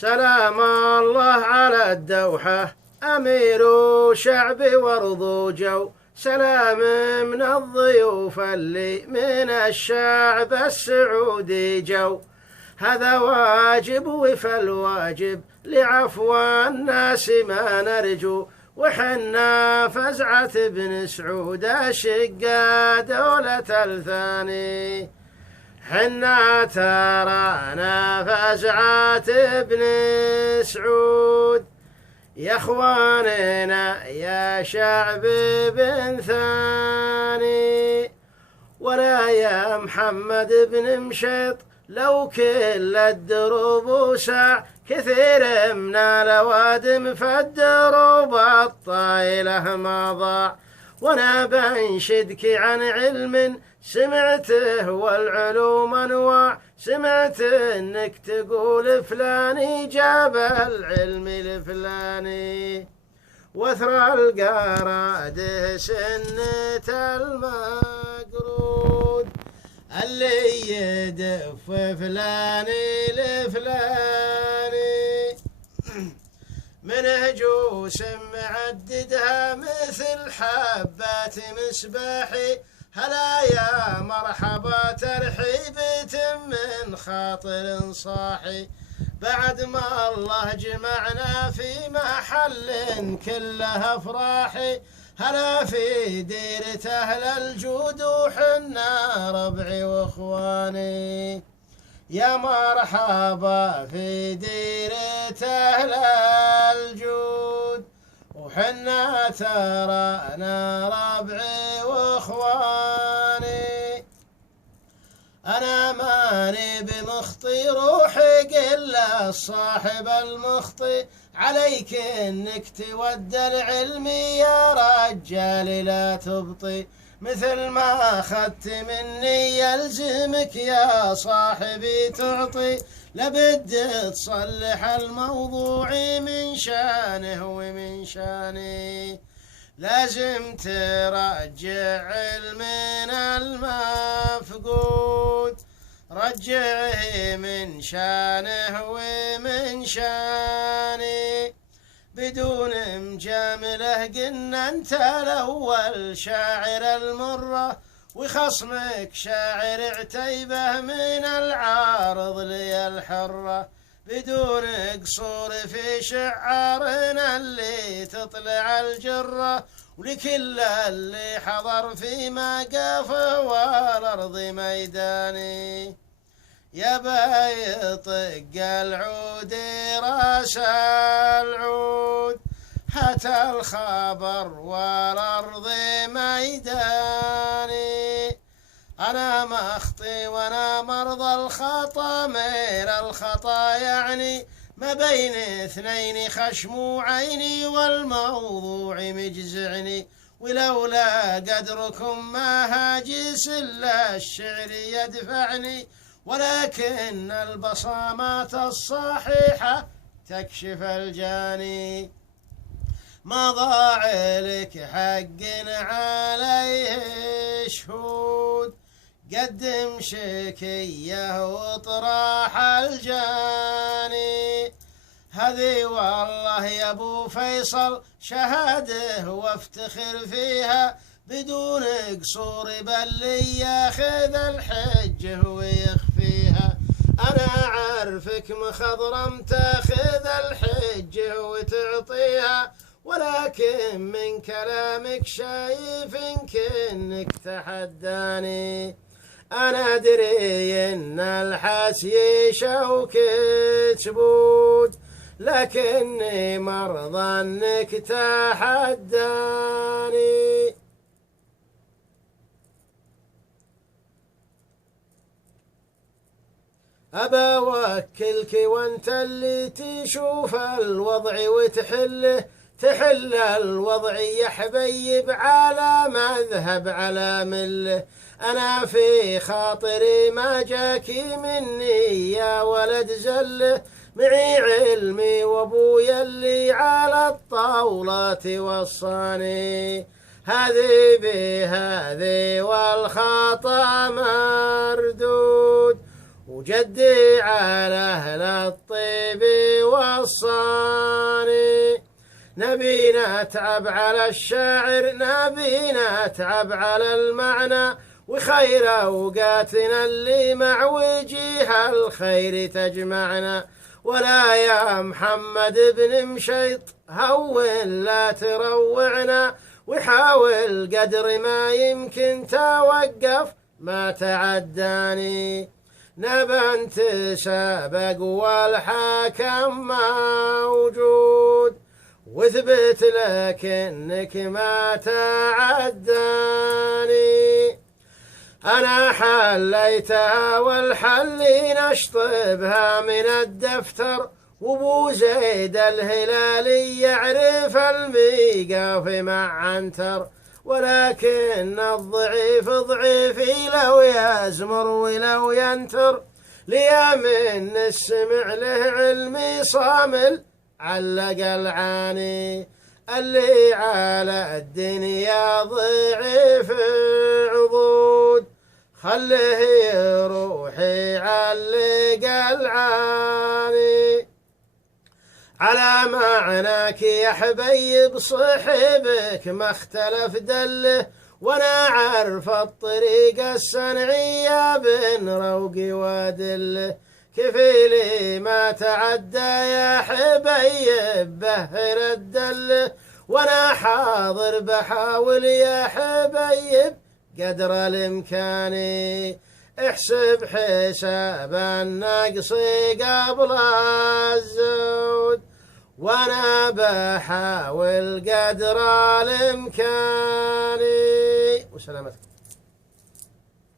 سلام الله على الدوحة أمير شعبي وارض جو، سلام من الضيوف اللي من الشعب السعودي جو. هذا واجب وفى الواجب لعفو الناس ما نرجو، وحنا فزعة بن سعود شقا دولة الثاني. حنا ترانا فزعة بن سعود يا اخواننا يا شعب بن ثاني. ولا يا محمد بن مشيط لو كل الدروب ساع، كثير من الأوادم فالدروب الطايلة ما ضاع. وانا بنشدك عن علم سمعته والعلوم انواع، سمعت انك تقول فلاني جاب العلم لفلاني. وثرى القراد سنة المقرود اللي يدف فلاني لفلاني. من جوس معددها مثل حبات مصباحي، هلا يا مرحبا ترحيبة من خاطر صاحي. بعد ما الله جمعنا في محل كله افراحي، هلا في ديرة اهل الجود وحنا ربعي واخواني. يا مرحبا في ديرة اهل الجود وحنا ترانا ربعي واخواني. انا ماني بمخطي روحي قل صاحب المخطي، عليك انك تودى العلم يا رجال لا تبطي. مثل ما اخذت مني يلزمك يا صاحبي تعطي، لابد تصلح الموضوع من شانه ومن شاني. لازم ترجع علمنا المفقود، رجعه من شانه ومن شاني. بدون مجامله قلنا انت الاول شاعر المره، وخصمك شاعر عتيبه من العارض لي الحره. بدون قصور في شعارنا اللي تطلع الجره، ولكل اللي حضر في مقاف والارض ميداني. يا بايطق العود راس العود، هات الخبر والارض ميداني. انا مخطي وانا مرضى الخطا من الخطا، يعني ما بين اثنين خشم عيني والموضوع مجزعني. ولولا قدركم ما هاجس الا الشعر يدفعني، ولكن البصامات الصحيحة تكشف الجاني. ما ضاع لك حق عليه شهود، قدم شكيه واطراح الجاني. هذه والله يا ابو فيصل شهاده وافتخر فيها، بدون قصور بل ياخذ الحجه ويخفيها. انا عارفك مخضرم تاخذ الحجه وتعطيها، ولكن من كلامك شايف انك تحداني. انا ادري ان الحاسي شوكة سبود، لكني مرضى انك تحداني. أبا وكلك وانت اللي تشوف الوضع وتحله، تحل الوضع يا حبيب على مذهب على مله. أنا في خاطري ما جاكي مني يا ولد زله، معي علمي وابويا اللي على الطاولات وصاني. هذه بهذه والخطا مردود، وجدي على أهل الطيب الصاني. نبينا تعب على الشاعر، نبينا تعب على المعنى، وخير أوقاتنا اللي مع وجيه الخير تجمعنا. ولا يا محمد بن مشيط هون لا تروعنا، وحاول قدر ما يمكن توقف ما تعداني. نبى نتسابق والحاكم موجود، واثبت لك انك ما تعداني. أنا حليتها والحلي نشطبها من الدفتر، وابو زيد الهلالي يعرف الميقاف مع عنتر. ولكن الضعيف ضعيفي لو يزمر ولو ينتر، ليا من السمع له علمي صامل علق العاني. اللي على الدنيا ضعيف عضود، خله يروح يعلق العاني. على معناك يا حبيب صحبك ما اختلف دله، وانا عارف الطريق السنعية بين روقي ودله. كفيلي ما تعدى يا حبيب بهر الدله، وانا حاضر بحاول يا حبيب قدر الامكان. احسب حساب النقص قبل الزود، وانا بحاول قدر الامكان. وسلامتك.